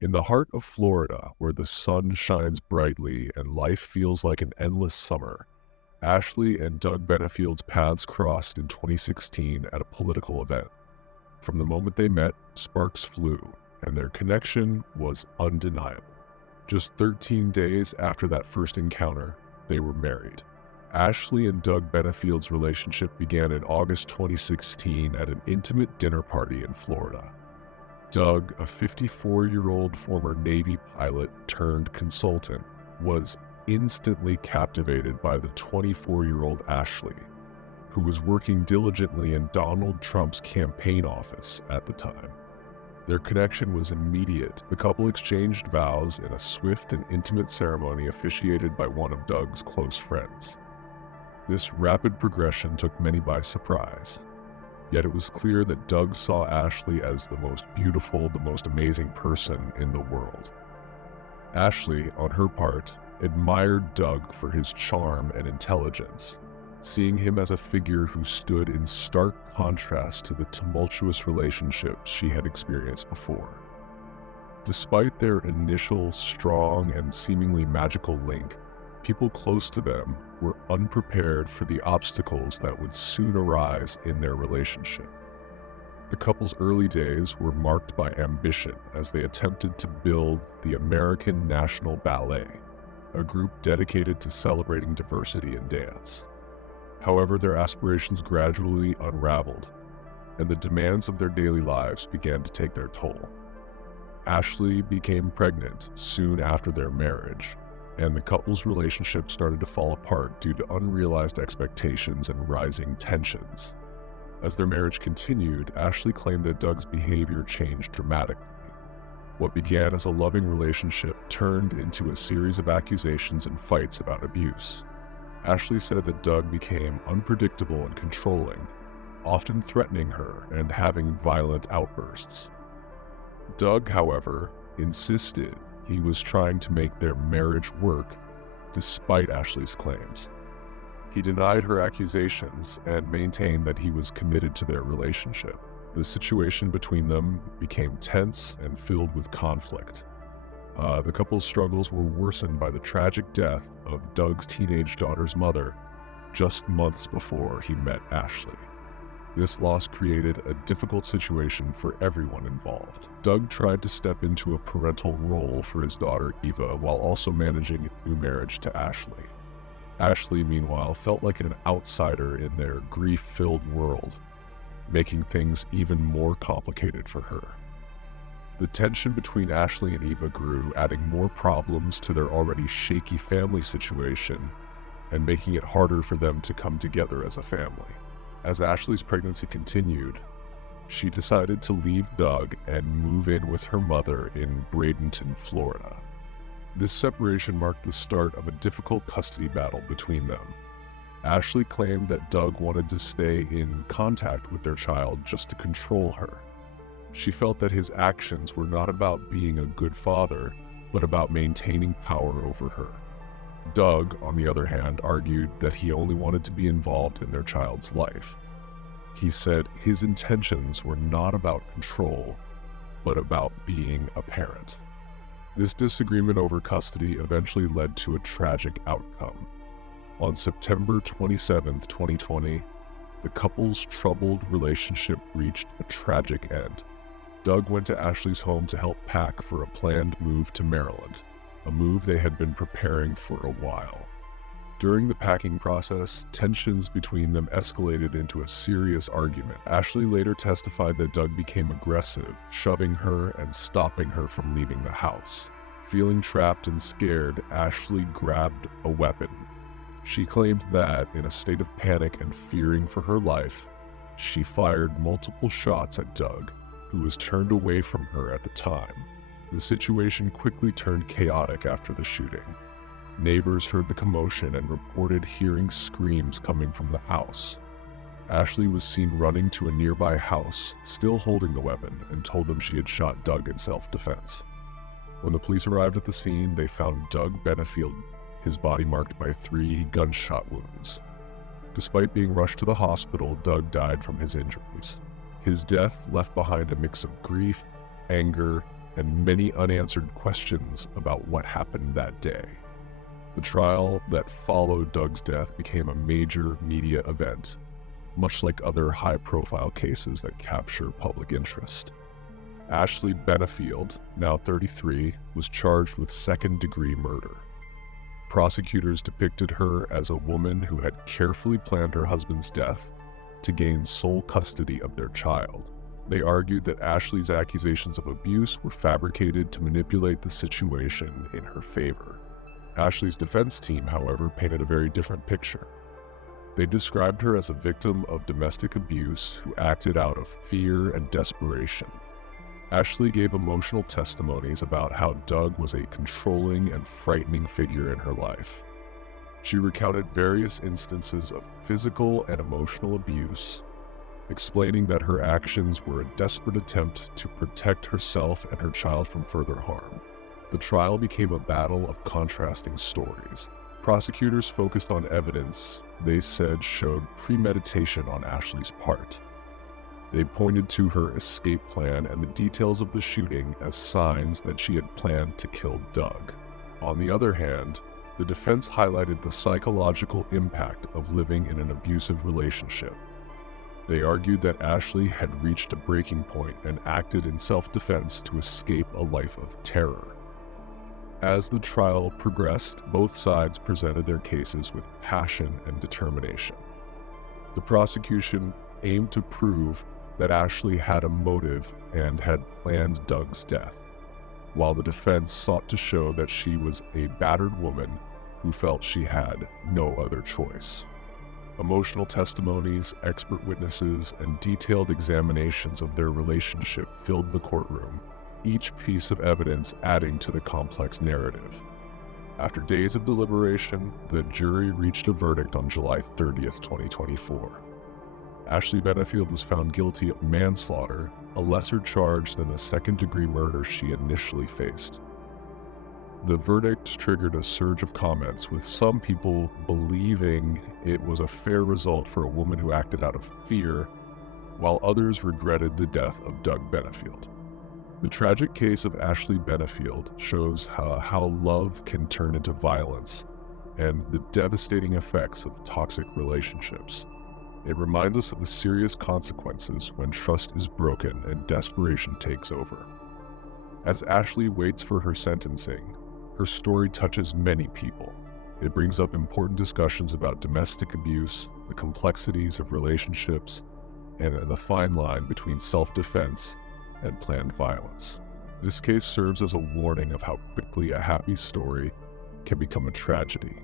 In the heart of Florida, where the sun shines brightly and life feels like an endless summer, Ashley and Doug Benefield's paths crossed in 2016 at a political event. From the moment they met, sparks flew, and their connection was undeniable. Just 13 days after that first encounter, they were married. Ashley and Doug Benefield's relationship began in August 2016 at an intimate dinner party in Florida. Doug, a 54-year-old former Navy pilot turned consultant, was instantly captivated by the 24-year-old Ashley, who was working diligently in Donald Trump's campaign office at the time. Their connection was immediate. The couple exchanged vows in a swift and intimate ceremony officiated by one of Doug's close friends. This rapid progression took many by surprise. Yet it was clear that Doug saw Ashley as the most beautiful, the most amazing person in the world. Ashley, on her part, admired Doug for his charm and intelligence, seeing him as a figure who stood in stark contrast to the tumultuous relationships she had experienced before. Despite their initial strong and seemingly magical link, people close to them were unprepared for the obstacles that would soon arise in their relationship. The couple's early days were marked by ambition as they attempted to build the American National Ballet, a group dedicated to celebrating diversity in dance. However, their aspirations gradually unraveled, and the demands of their daily lives began to take their toll. Ashley became pregnant soon after their marriage, and the couple's relationship started to fall apart due to unrealized expectations and rising tensions. As their marriage continued, Ashley claimed that Doug's behavior changed dramatically. What began as a loving relationship turned into a series of accusations and fights about abuse. Ashley said that Doug became unpredictable and controlling, often threatening her and having violent outbursts. Doug, however, insisted he was trying to make their marriage work despite Ashley's claims. He denied her accusations and maintained that he was committed to their relationship. The situation between them became tense and filled with conflict. The couple's struggles were worsened by the tragic death of Doug's teenage daughter's mother just months before he met Ashley. This loss created a difficult situation for everyone involved. Doug tried to step into a parental role for his daughter Eva while also managing a new marriage to Ashley. Ashley, meanwhile, felt like an outsider in their grief-filled world, making things even more complicated for her. The tension between Ashley and Eva grew, adding more problems to their already shaky family situation and making it harder for them to come together as a family. As Ashley's pregnancy continued, she decided to leave Doug and move in with her mother in Bradenton, Florida. This separation marked the start of a difficult custody battle between them. Ashley claimed that Doug wanted to stay in contact with their child just to control her. She felt that his actions were not about being a good father, but about maintaining power over her. Doug, on the other hand, argued that he only wanted to be involved in their child's life. He said his intentions were not about control, but about being a parent. This disagreement over custody eventually led to a tragic outcome. On September 27, 2020, the couple's troubled relationship reached a tragic end. Doug went to Ashley's home to help pack for a planned move to Maryland, a move they had been preparing for a while. During the packing process, tensions between them escalated into a serious argument. Ashley later testified that Doug became aggressive, shoving her and stopping her from leaving the house. Feeling trapped and scared, Ashley grabbed a weapon. She claimed that, in a state of panic and fearing for her life, she fired multiple shots at Doug, who was turned away from her at the time. The situation quickly turned chaotic after the shooting. Neighbors heard the commotion and reported hearing screams coming from the house. Ashley was seen running to a nearby house, still holding the weapon, and told them she had shot Doug in self-defense. When the police arrived at the scene, they found Doug Benefield, his body marked by 3 gunshot wounds. Despite being rushed to the hospital, Doug died from his injuries. His death left behind a mix of grief, anger, and many unanswered questions about what happened that day. The trial that followed Doug's death became a major media event, much like other high-profile cases that capture public interest. Ashley Benefield, now 33, was charged with second-degree murder. Prosecutors depicted her as a woman who had carefully planned her husband's death to gain sole custody of their child. They argued that Ashley's accusations of abuse were fabricated to manipulate the situation in her favor. Ashley's defense team, however, painted a very different picture. They described her as a victim of domestic abuse who acted out of fear and desperation. Ashley gave emotional testimonies about how Doug was a controlling and frightening figure in her life. She recounted various instances of physical and emotional abuse, explaining that her actions were a desperate attempt to protect herself and her child from further harm. The trial became a battle of contrasting stories. Prosecutors focused on evidence they said showed premeditation on Ashley's part. They pointed to her escape plan and the details of the shooting as signs that she had planned to kill Doug. On the other hand, the defense highlighted the psychological impact of living in an abusive relationship. They argued that Ashley had reached a breaking point and acted in self-defense to escape a life of terror. As the trial progressed, both sides presented their cases with passion and determination. The prosecution aimed to prove that Ashley had a motive and had planned Doug's death, while the defense sought to show that she was a battered woman who felt she had no other choice. Emotional testimonies, expert witnesses, and detailed examinations of their relationship filled the courtroom, each piece of evidence adding to the complex narrative. After days of deliberation, the jury reached a verdict on July 30th, 2024. Ashley Benefield was found guilty of manslaughter, a lesser charge than the second-degree murder she initially faced. The verdict triggered a surge of comments, with some people believing it was a fair result for a woman who acted out of fear, while others regretted the death of Doug Benefield. The tragic case of Ashley Benefield shows how love can turn into violence and the devastating effects of toxic relationships. It reminds us of the serious consequences when trust is broken and desperation takes over. As Ashley waits for her sentencing, her story touches many people. It brings up important discussions about domestic abuse, the complexities of relationships, and the fine line between self-defense and planned violence. This case serves as a warning of how quickly a happy story can become a tragedy.